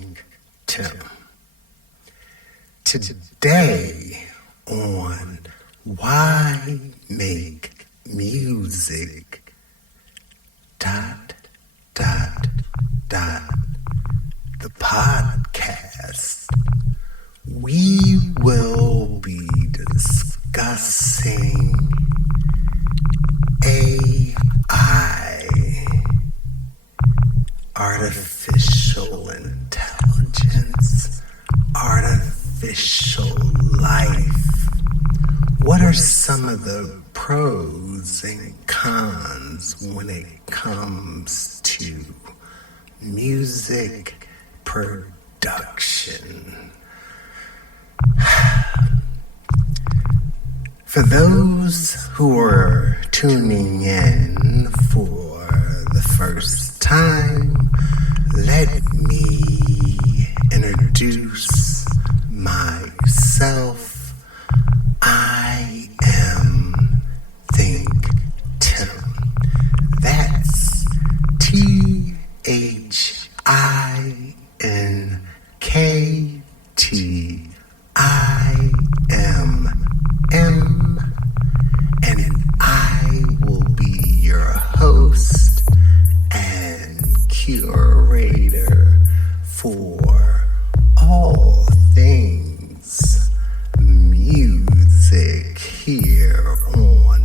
ThinkTimm. Today on Why Make Music, the podcast, we will be discussing AI, artificial intelligence, artificial life. What are some of the pros and cons when it comes to music production? For those who are tuning in for the first time, let me introduce myself. I am ThinkTimm. That's ThinkTimm, and I will be your host and curator for all things music here on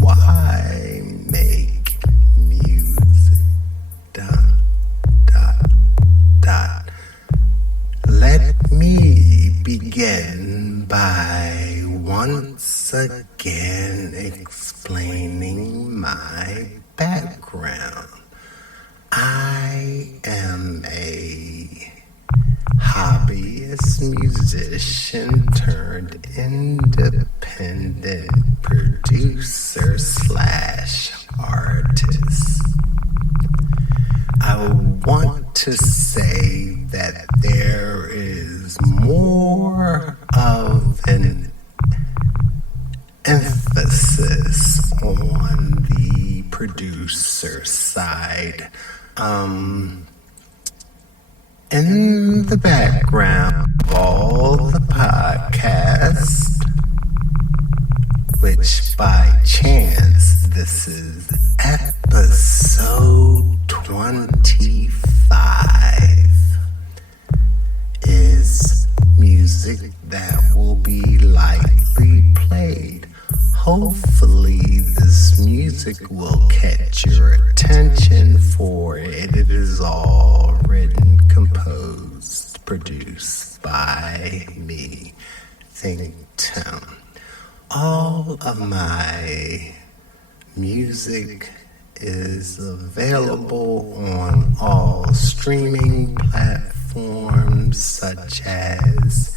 Why Make Music. Let me begin by once again explaining my background. I am a hobbyist musician turned independent producer / artist. I want to say that there is more of an emphasis on the producer side. In the background of all the podcasts, which by chance this is episode 25, is music that will be likely played. Hopefully this music will catch your attention, for it is all written, composed, produced by me, ThinkTimm. All of my music is available on all streaming platforms such as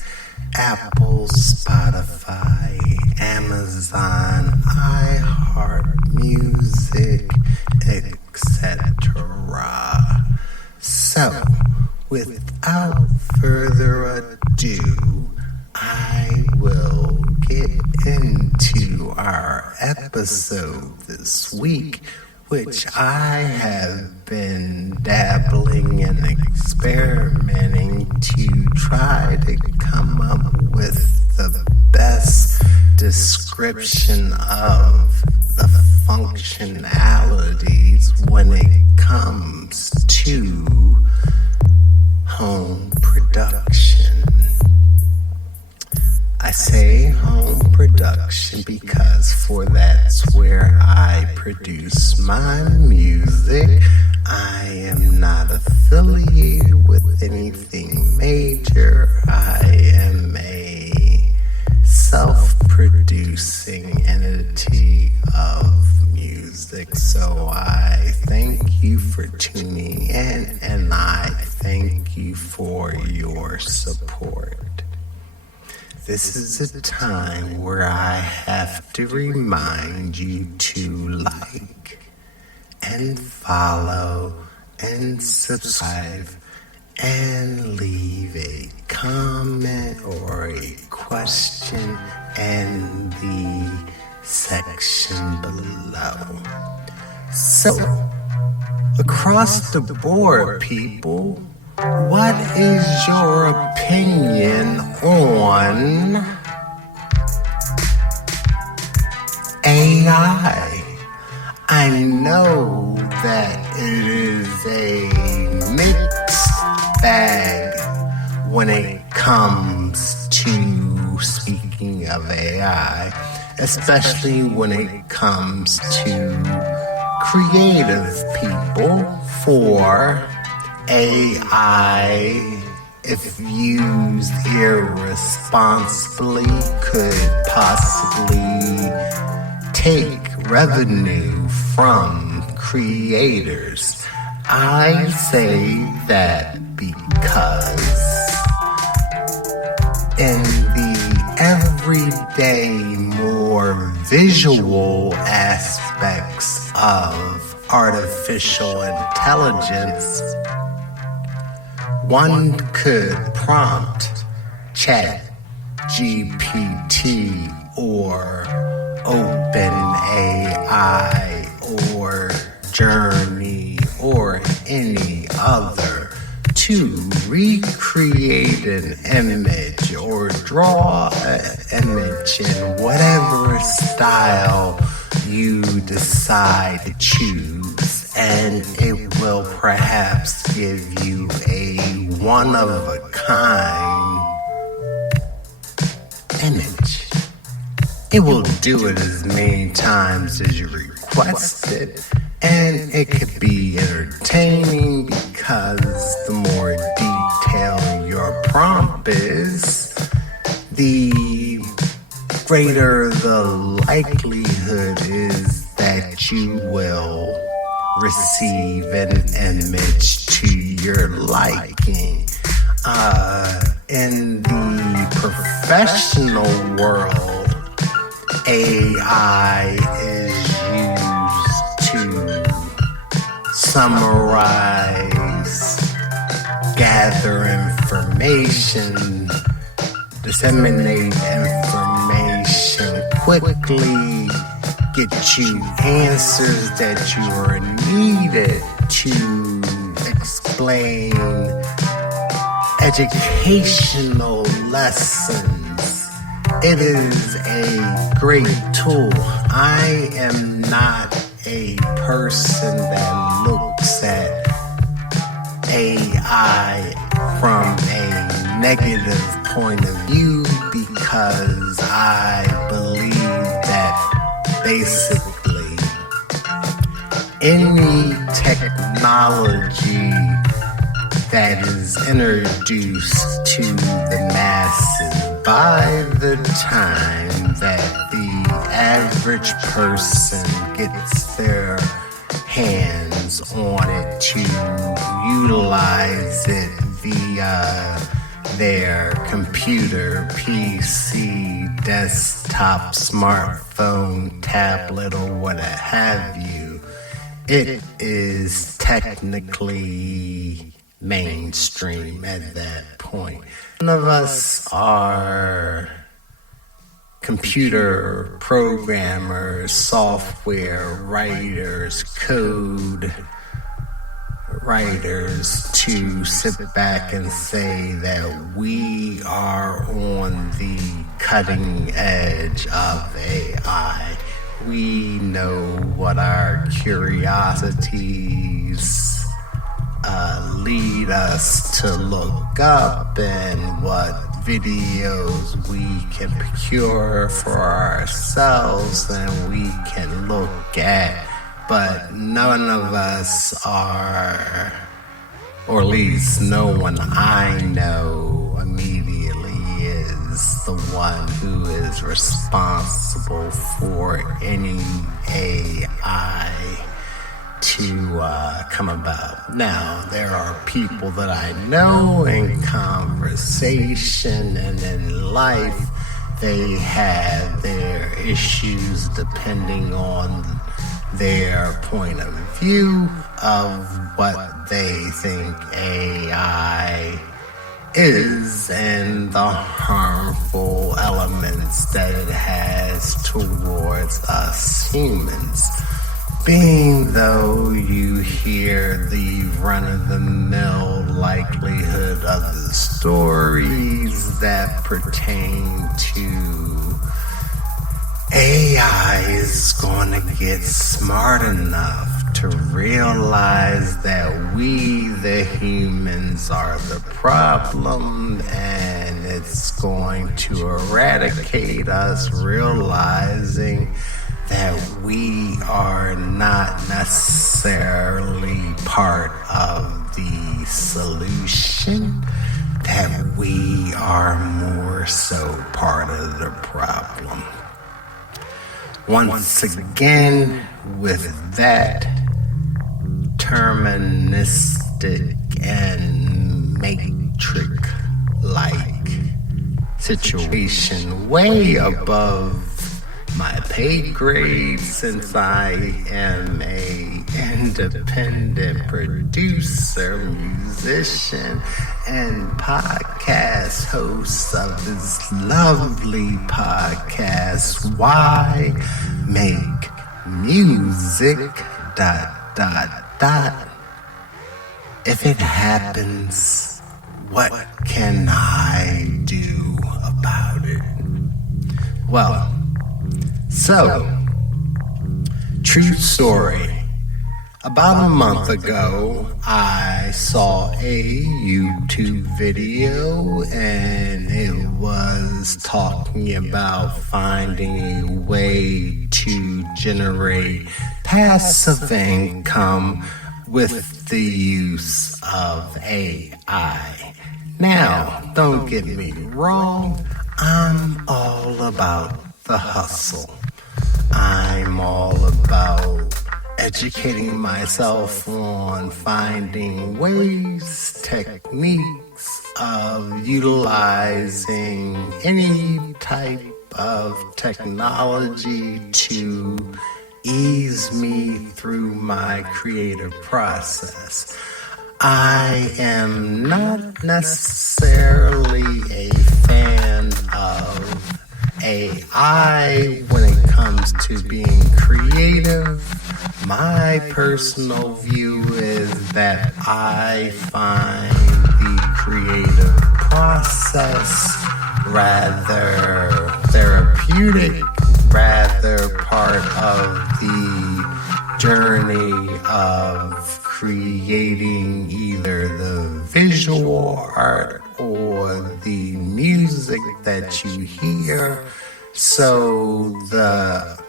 Apple, Spotify, Amazon, iHeartMusic, etc. So, without further ado, I will get into our episode this week, which I have been dabbling and experimenting to try to come up with the best description of the functionalities when it comes to home production. I say home production because that's where I produce my music. I am not affiliated with anything major. I am a self-producing entity of music. So I thank you for tuning in, and I thank you for your support. This is a time where I have to remind you to like and follow and subscribe and leave a comment or a question in the section below. So, across the board, people, What is your opinion on AI? I know that it is a mixed bag when it comes to speaking of AI, especially when it comes to creative people. For AI, if used irresponsibly, could possibly take revenue from creators. I say that because in the everyday, more visual aspects of artificial intelligence, one could prompt Chat GPT or OpenAI or Journey or any other to recreate an image or draw an image in whatever style you decide to choose, and it will perhaps give you a one-of-a-kind image. It will do it as many times as you request it, and it could be entertaining because the more detailed your prompt is, the greater the likelihood is that you will receive an image to your liking. In the professional world, AI is used to summarize, gather information, disseminate information quickly, get you answers that you are needed to explain educational lessons. It is a great tool. I am not a person that looks at AI from a negative point of view, because I believe that basically any technology that is introduced to the masses, by the time that the average person gets their hands on it to utilize it via their computer, PC, desktop, smartphone, tablet, or what have you, it is technically mainstream at that point. None of us are computer programmers, software writers, code writers to sit back and say that we are on the cutting edge of AI. We know what our curiosities lead us to look up and what videos we can procure for ourselves and we can look at, but none of us are, or at least no one I know immediately is the one who is responsible for any AI to come about. Now, there are people that I know in conversation and in life, they have their issues depending on their point of view of what they think AI is and the harmful elements that it has towards us humans. Being though you hear the run-of-the-mill likelihood of the stories that pertain to AI is going to get smart enough to realize that we, the humans, are the problem, and it's going to eradicate us, realizing that we are not necessarily part of the solution, that we are more so part of the problem. Once again, with that deterministic and matrix-like situation way above my pay grade, since I am a independent producer, musician, and podcast host of this lovely podcast, Why Make Music, ... If it happens, what can I do about it? Well, so, true story. About a month ago, I saw a YouTube video, and it was talking about finding a way to generate passive income with the use of AI. Now, don't get me wrong, I'm all about the hustle. I'm all about educating myself on finding ways, techniques of utilizing any type of technology to ease me through my creative process. I am not necessarily a fan of AI when it comes to being creative. My personal view is that I find the creative process rather therapeutic, rather part of the journey of creating either the visual art or the music that you hear. So the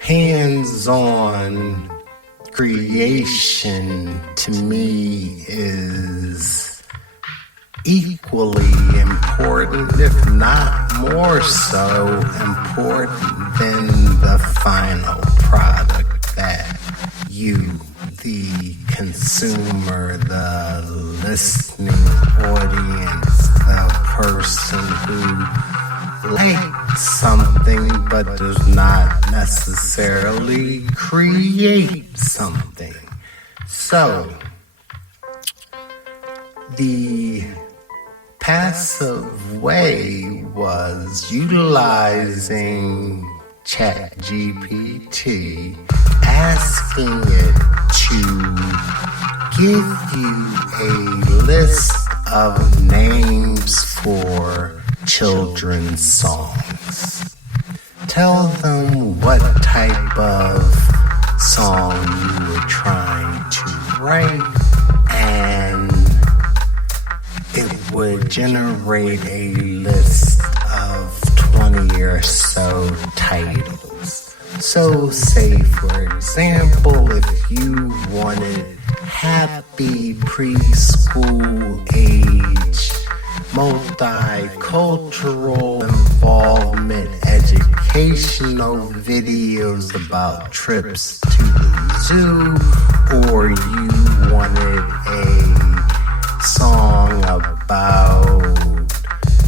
hands-on creation to me is equally important, if not more so important than the final product that you, the consumer, the listening audience, the person who likes something but does not necessarily create something. So, the passive way was utilizing ChatGPT, asking it to give you a list of names for children's songs. Tell them what type of song you were trying to write, and it would generate a list of 20 or so titles. So say, for example, if you wanted happy preschool age, multicultural involvement, educational videos about trips to the zoo, or you wanted a song about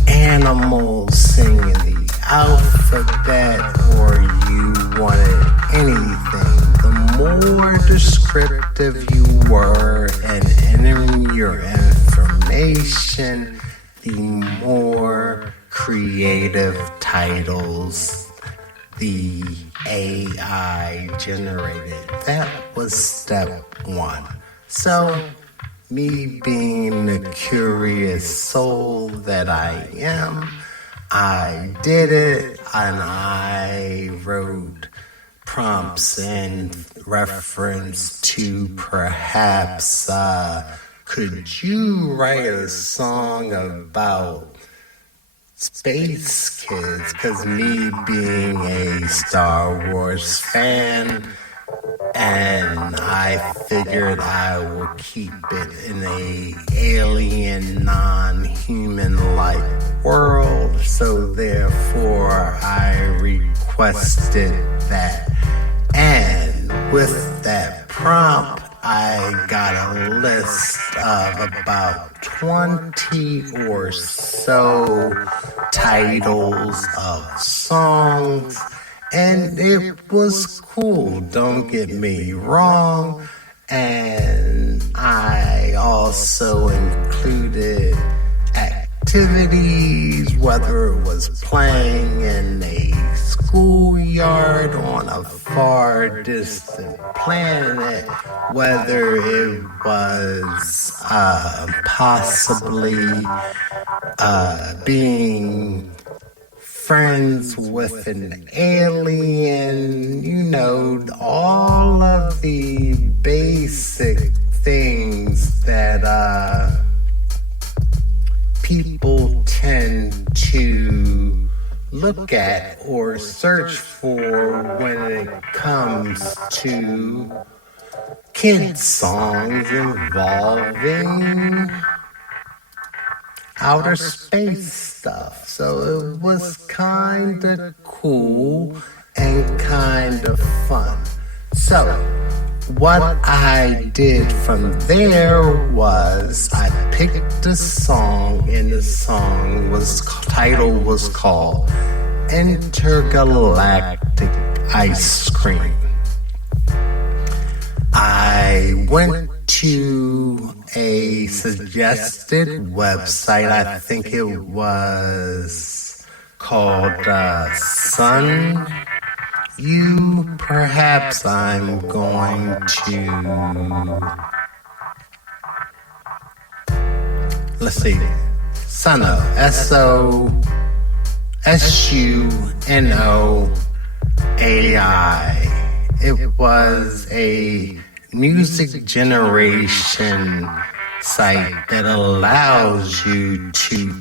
animals singing the alphabet, or you wanted anything, the more descriptive you were and entering your information, the more creative titles the AI generated. That was step one. So, me being the curious soul that I am, I did it, and I wrote prompts in reference to perhaps, could you write a song about space kids? Because me being a Star Wars fan, and I figured I would keep it in a alien, non-human-like world. So therefore, I requested that. And with that prompt, I got a list of about 20 or so titles of songs. And it was cool, don't get me wrong. And I also included activities, whether it was playing in a schoolyard on a far distant planet, whether it was possibly being friends with an alien, all of the basic things that people tend to look at or search for when it comes to kids' songs involving outer space stuff. So it was kind of cool and kind of fun. So what I did from there was I picked a song, and the title was called Intergalactic Ice Cream. I went to a suggested website. I think it was called Sun. Perhaps I'm going to, let's see, Suno, SUNOAI. It was a music generation site that allows you to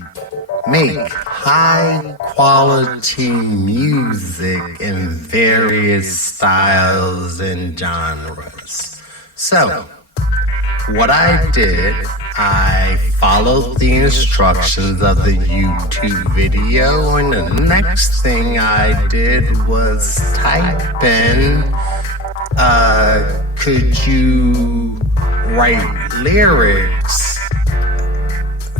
make high quality music in various styles and genres. So, what I did, I followed the instructions of the YouTube video, and the next thing I did was type in, could you write lyrics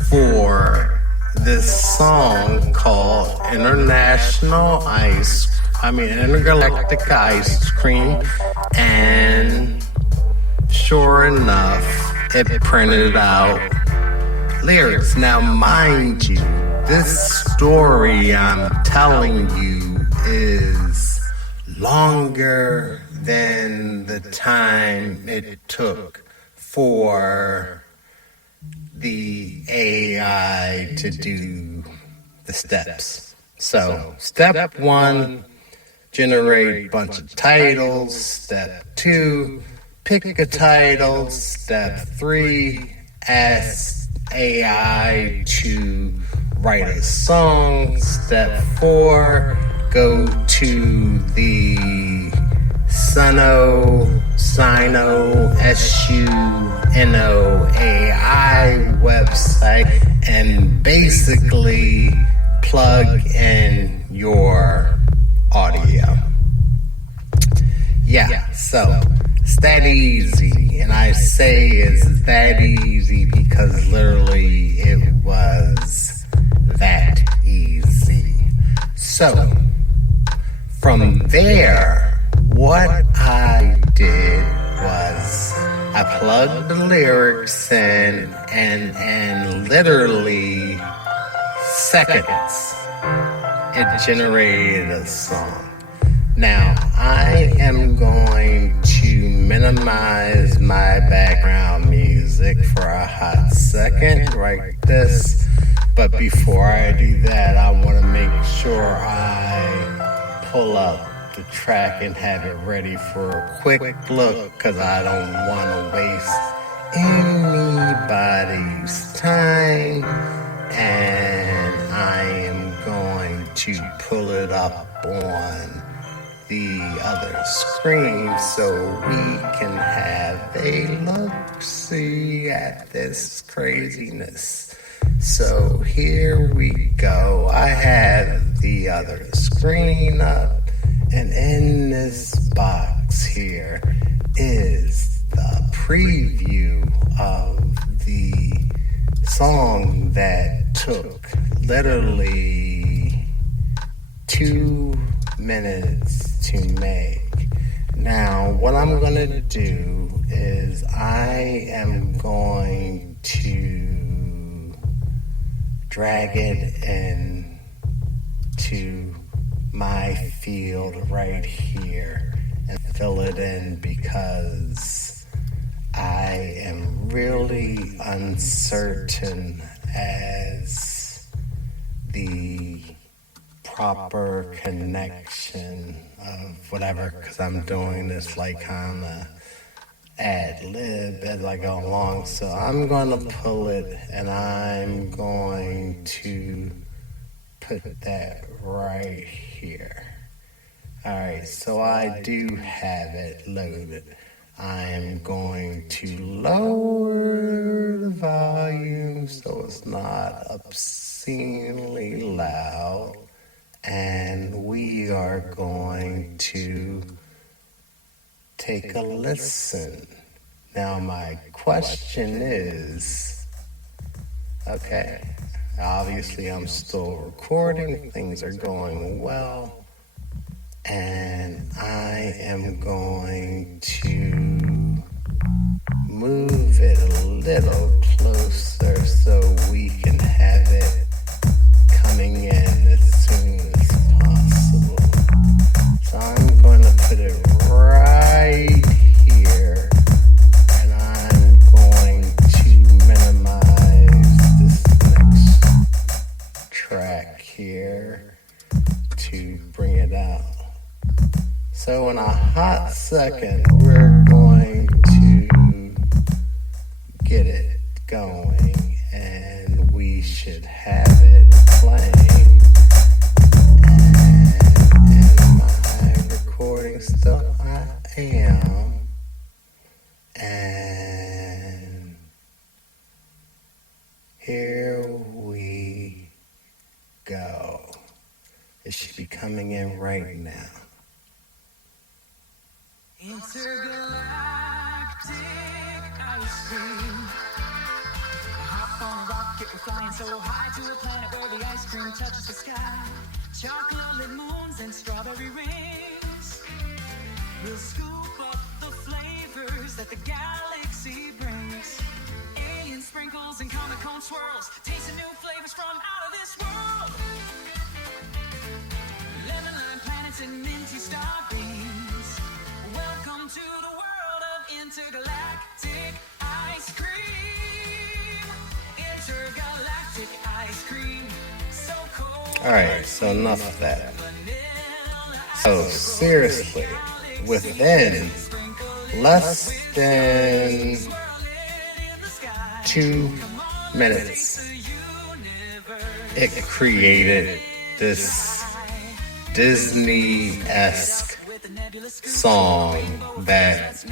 for this song called Intergalactic Ice Cream? And sure enough, it printed out lyrics. Now, mind you, this story I'm telling you is longer than the time it took for the AI to do the steps. So, step one, generate a bunch of titles. Step two, pick a title. Step three, ask AI to write a song. Step four, go to the SUNOAI website and basically plug in your audio. Yeah, so it's that easy. And I say it's that easy because literally it was that easy. So, from there, what I did was I plugged the lyrics in, and literally seconds, it generated a song. Now, I am going to minimize my background music for a hot second, like this. But before I do that, I want to make sure I pull up the track and have it ready for a quick look, because I don't want to waste anybody's time. And I am going to pull it up on the other screen so we can have a look-see at this craziness. So here we go. I have the other screen up, and in this box here is the preview of the song that took literally 2 minutes to make. Now, what I'm going to do is I am going to drag it in to my field right here and fill it in, because I am really uncertain as the proper connection of whatever, because I'm doing this like kind of ad lib as I go along. So I'm going to pull it and I'm going to put that right here. Alright, so I do have it loaded. I am going to lower the volume so it's not obscenely loud. And we are going to take a listen. Now my question is, okay, obviously I'm still recording, things are going well, and I am going to move it a little closer so we can have it coming in as soon as possible. So I'm going to put it right here, and I'm going to minimize this next track here to bring it out. So in a hot second, we're going to get it going, and we should have it playing. And am I recording still? I am. And here we go. It should be coming in right now. Intergalactic ice cream. Hop on a rocket, we're flying so high to a planet where the ice cream touches the sky. Chocolate moons and strawberry rings. We'll scoop up the flavors that the galaxy brings. Alien sprinkles and comic cone swirls. Tasting new flavors from out of this world. Lemon lime planets and minty star beams. Welcome to the world of intergalactic ice cream. Intergalactic ice cream. So cold. Alright, so enough of that. So seriously, within less than 2 minutes, it created this Disney-esque song that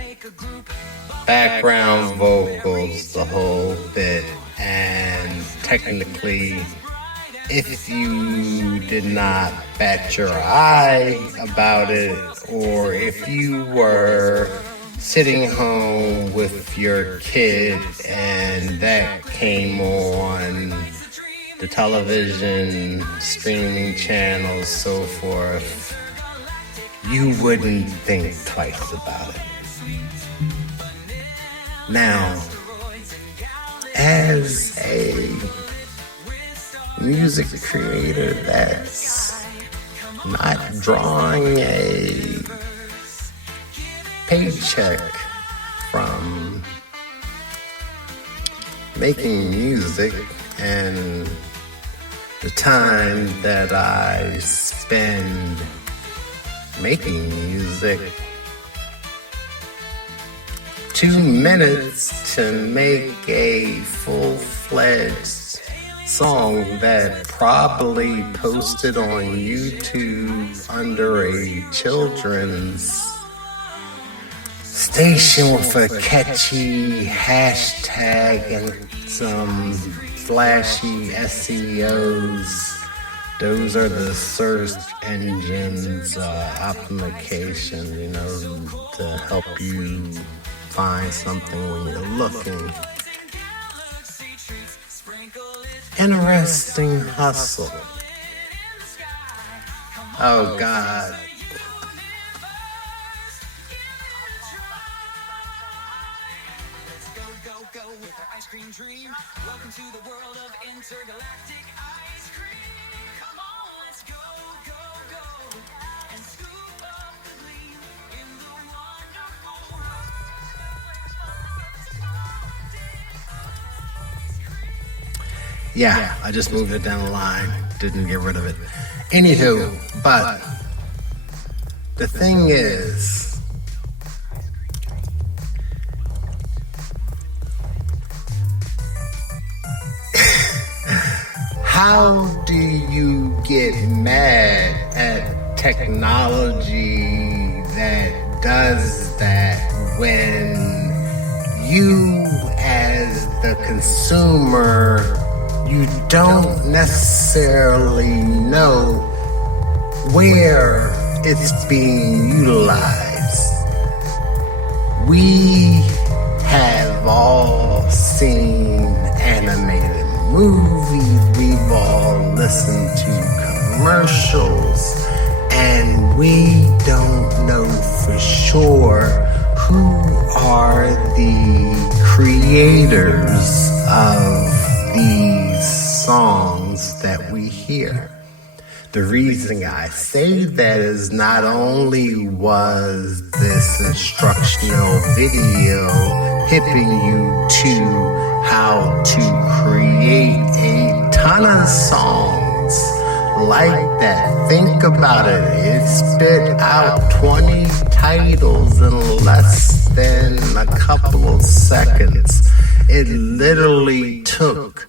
background vocals, the whole bit, and technically, if you did not bat your eye about it, or if you were sitting home with your kid and that came on the television, streaming channels, so forth, you wouldn't think twice about it. Now, as a music creator that's not drawing a paycheck from making music, and the time that I spend making music, 2 minutes to make a full-fledged song that probably posted on YouTube under a children's station with a catchy hashtag and some flashy SEOs. Those are the search engines application, to help you find something when you're looking. Interesting hustle. Oh God. Go with the ice cream dream. Welcome to the world of intergalactic ice cream. Come on, let's go, go, go, and scoop up the gleam in the wonderful world of ice cream. Yeah, I just moved it down the line. Didn't get rid of it. Anywho, but the thing is, how do you get mad at technology that does that when you, as the consumer, you don't necessarily know where it's being utilized? We have all seen animated movies, we've all listened to commercials, and we don't know for sure who are the creators of these songs that we hear. The reason I say that is not only was this instructional video hipping you to how to create a ton of songs like that. Think about it. It spit out 20 titles in less than a couple of seconds. It literally took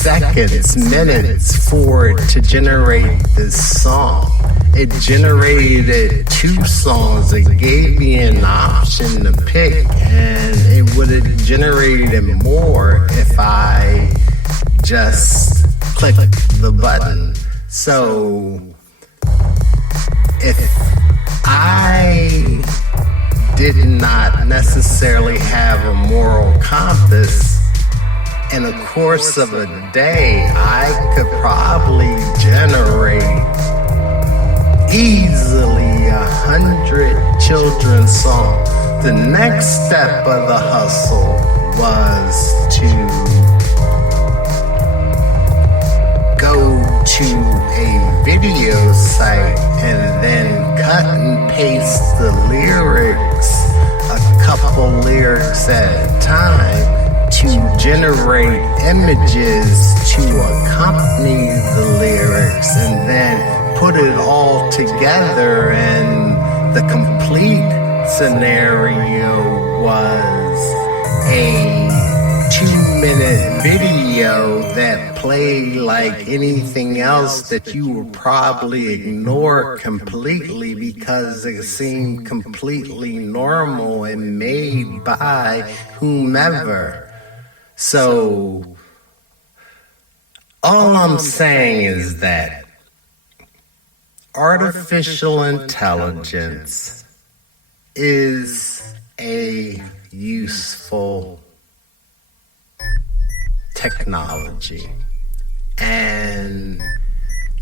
seconds, minutes for it to generate this song. It generated 2 songs. It gave me an option to pick, and it would have generated more if I just clicked the button. So if I did not necessarily have a moral compass, in the course of a day, I could probably generate easily 100 children's songs. The next step of the hustle was to go to a video site and then cut and paste the lyrics, a couple lyrics at a time, to generate images to accompany the lyrics, and then put it all together, and the complete scenario was a 2-minute video that played like anything else that you would probably ignore completely because it seemed completely normal and made by whomever. So all I'm saying is that artificial intelligence is a useful technology. And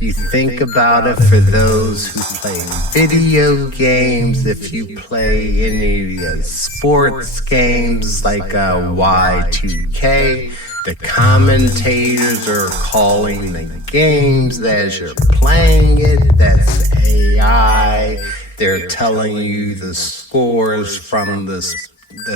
you think about it for those who play video games, if you play any sports games like Y2K, The commentators are calling the games as you're playing it. That's AI. They're telling you the scores from the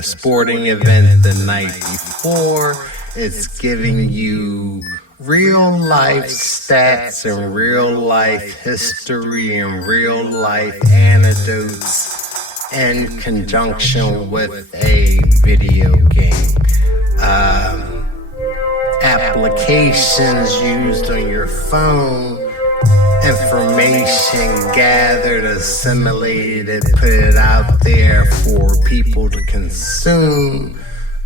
sporting event the night before. It's giving you real life stats and real life history and real life anecdotes in conjunction with a video game. Applications used on your phone, information gathered, assimilated, and put it out there for people to consume,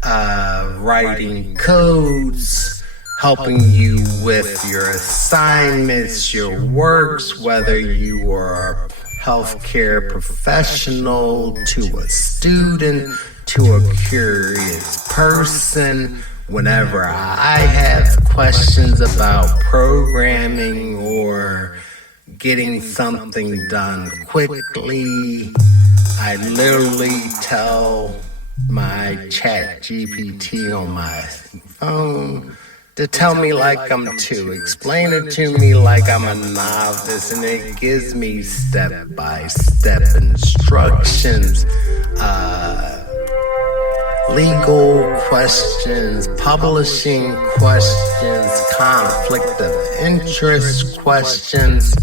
writing codes, helping you with your assignments, your works, whether you are a healthcare professional, to a student, to a curious person. Whenever I have questions about programming or getting something done quickly, I literally tell my chat GPT on my phone to tell me like I'm two. Explain it to me like I'm a novice, and it gives me step-by-step instructions, legal questions, publishing questions, conflict of interest questions.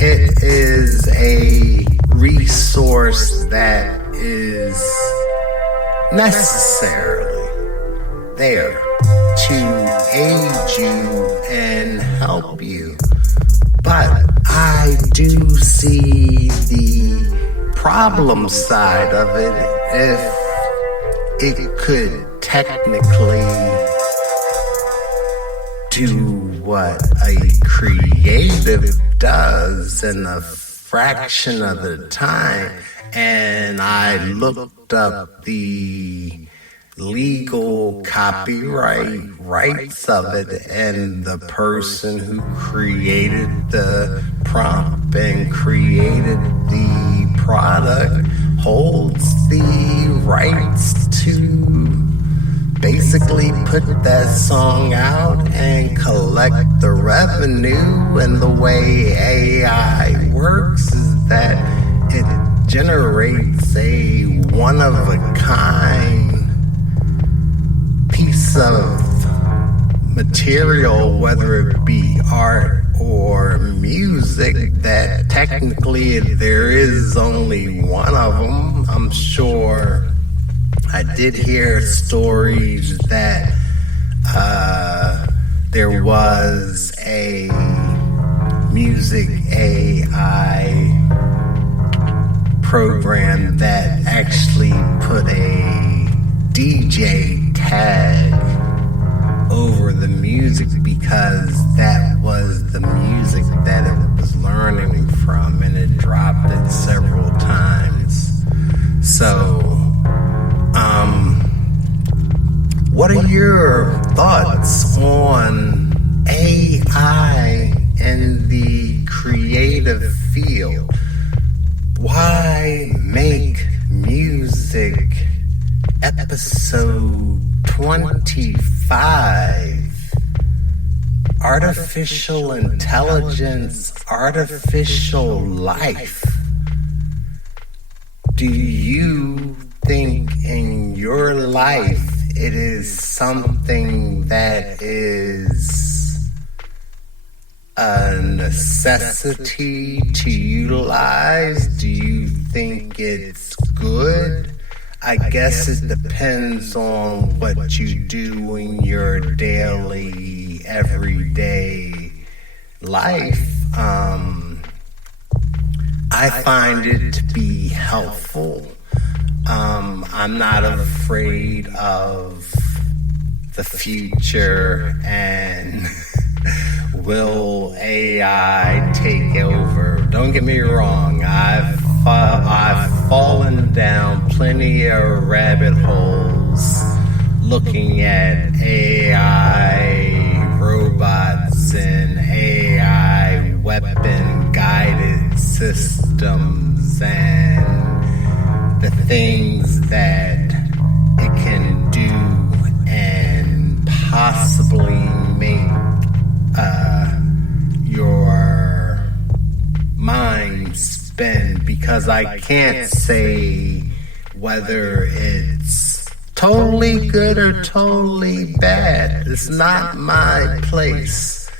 It is a resource that is necessarily there to aid you and help you. But I do see the problem side of it. If it could technically do what a creative does in a fraction of the time, and I looked up the legal copyright rights of it, and the person who created the prompt and created the product holds the rights to basically put that song out and collect the revenue. And the way AI works is that it generates a one-of-a-kind piece of material, whether it be art or music, that technically there is only one of them. I'm sure I did hear stories that there was a music AI program that actually put a DJ tag over the music because that was the music that it was learning from, and it dropped it several times. So, what are your thoughts on AI in the creative field? Why make music episode 25? Artificial intelligence, artificial life. Do you think in your life it is something that is a necessity to utilize? Do you think it's good? I guess it depends on what you do in your daily, everyday life. I find it to be helpful. I'm not afraid of the future and will AI take over? Don't get me wrong, I've fallen down plenty of rabbit holes looking at AI robots and AI weapon guided systems and the things that it can do and possibly because I can't say whether it's totally good or totally bad. It's not my place.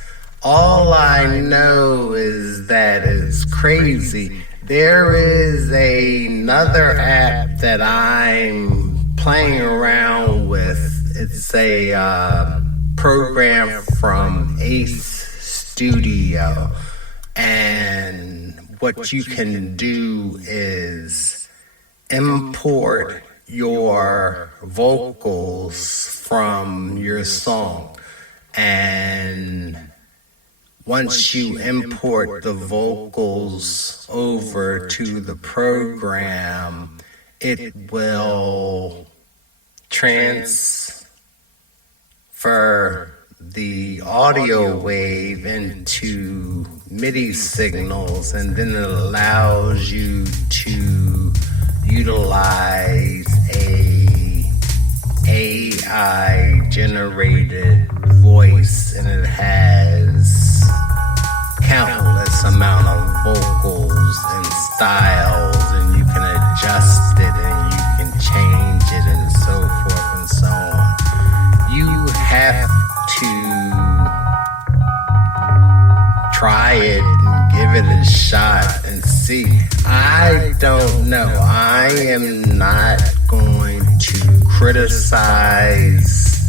All I know is that it's crazy. There is another app that I'm playing around with. It's a program from Ace Studio, and what you can do is import your vocals from your song, and once you import the vocals over to the program, it will transfer the audio wave into MIDI signals, and then it allows you to utilize a AI generated voice, and it has countless amount of vocals and styles, and you can adjust it and you can change it and so forth and so on. You have to try it and give it a shot and see. I don't know. I am not going to criticize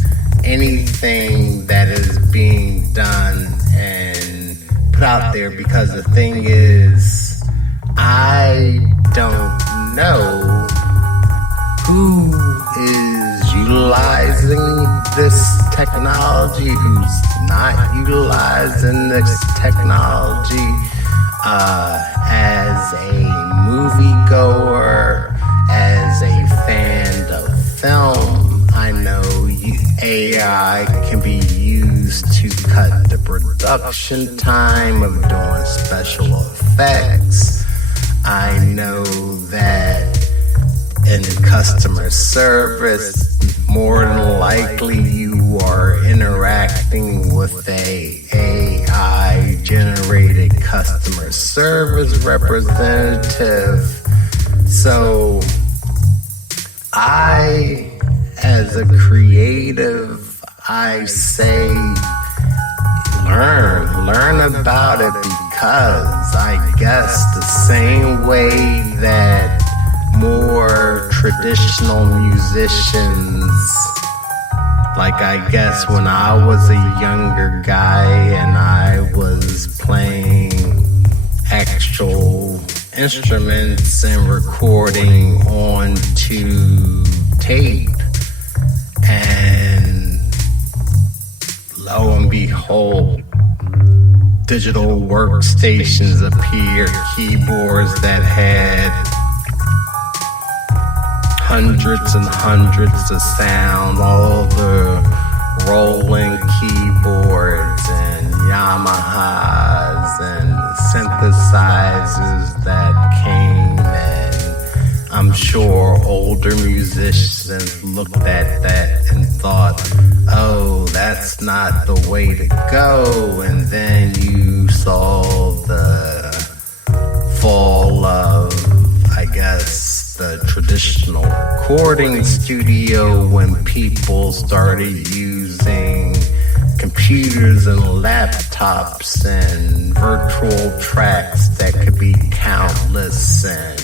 anything that is being done and put out there, because the thing is, I don't know who is utilizing this technology, who's not utilizing this technology. As a moviegoer, as a fan of film, I know AI can be used to cut the production time of doing special effects. I know that in customer service, more than likely you are interacting with a AI generated customer service representative. So I, as a creative, I say learn about it, because I guess the same way that more traditional musicians, like I guess when I was a younger guy and I was playing actual instruments and recording onto tape, and lo and behold, digital workstations appeared, keyboards that had hundreds and hundreds of sound, all the rolling keyboards and Yamahas and synthesizers that came, and I'm sure older musicians looked at that and thought, oh, that's not the way to go. And then you saw the fall of, I guess, the traditional recording studio, when people started using computers and laptops and virtual tracks that could be countless. And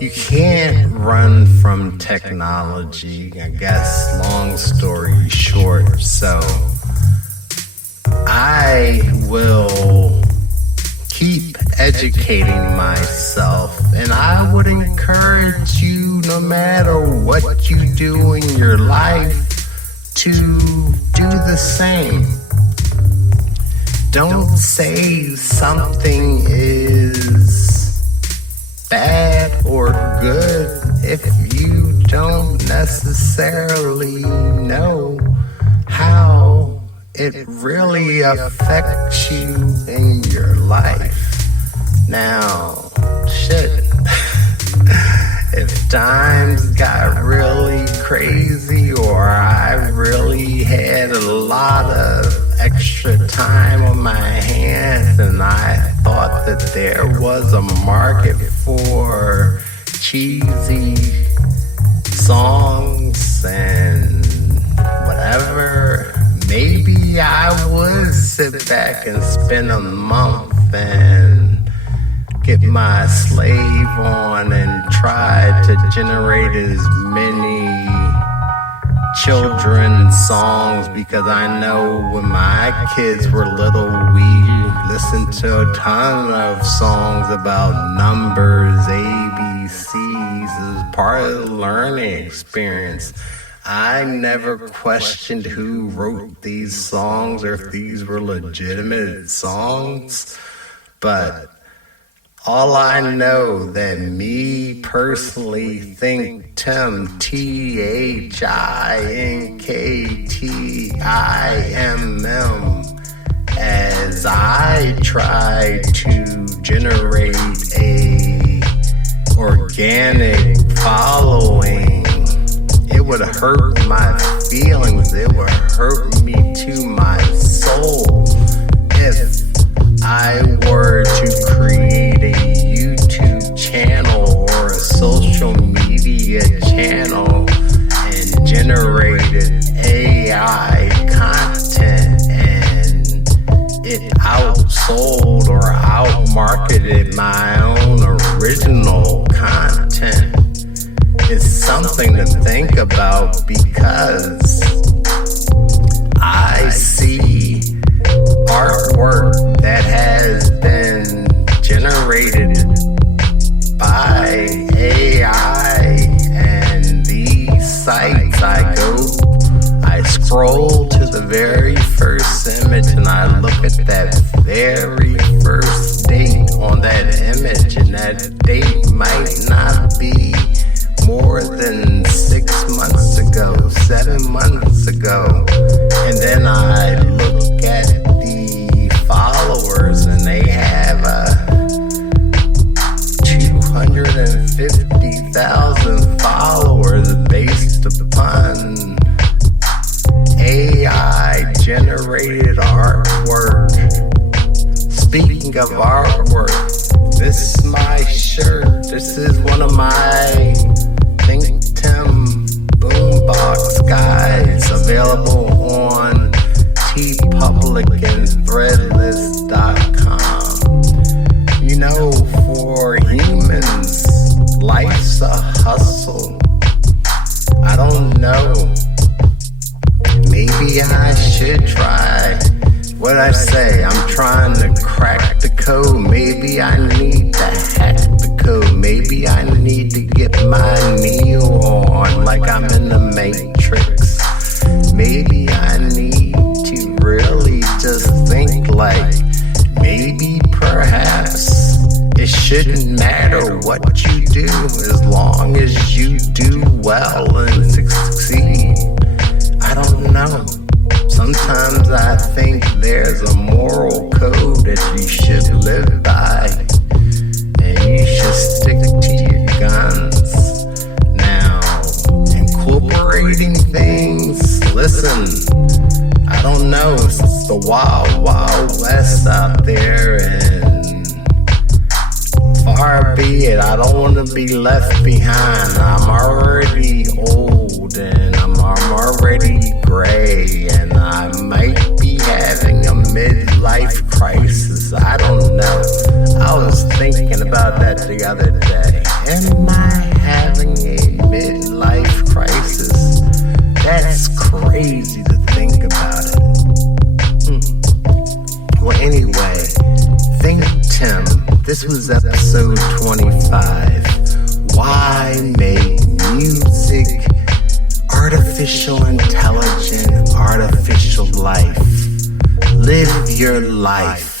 you can't run from technology, I guess, long story short. So I will keep educating myself, and I would encourage you, no matter what you do in your life, to do the same. Don't say something is bad or good if you don't necessarily know how it really affects you in your life. Now, shit, if times got really crazy, or I really had a lot of extra time on my hands and I thought thought that there was a market for cheesy songs and whatever. Maybe I would sit back and spend a month and get my slave on and try to generate as many children's songs, because I know when my kids were little, we listened to a ton of songs about numbers, ABCs as part of the learning experience. I never questioned who wrote these songs or if these were legitimate songs, but all I know that me personally ThinkTimm, ThinkTimm, as I try to generate a organic following, it would hurt my feelings, it would hurt me to my soul if I were to create a YouTube channel or a social media channel and generated AI content and it outsold or outmarketed my own original content. It's something to think about, because I see artwork that has been generated by AI, and these sites I scroll to the very first image and I look at that very first date on that image, and that date might not be more than 6 months ago, 7 months ago. And then I look at the followers and they have 250,000 followers based upon AI generated artwork. Speaking of artwork, this is my shirt. This is one of my ThinkTimm boombox guides, available on TeePublic and Threadless.com. You know, for humans, life's a hustle. I don't know. Maybe I should try. What I say, I'm trying to crack the code. Maybe I need to hack the code. Maybe I need to get my Neo on like I'm in the Matrix. Maybe I need to really just think like, maybe perhaps it shouldn't matter what you do as long as you do well and succeed. I don't know. Sometimes I think there's a moral code that you should live by, and you should stick to your guns. Now, incorporating things, listen, I don't know, it's the wild, wild west out there, and far be it, I don't want to be left behind. I'm already old and I'm already gray, and I might be having a midlife crisis. I don't know. I was thinking about that the other day. Am I having a midlife crisis? That's crazy to think about it. Well, anyway, ThinkTimm. This was episode 25. Why make music? Artificial intelligence, artificial life. Live your life.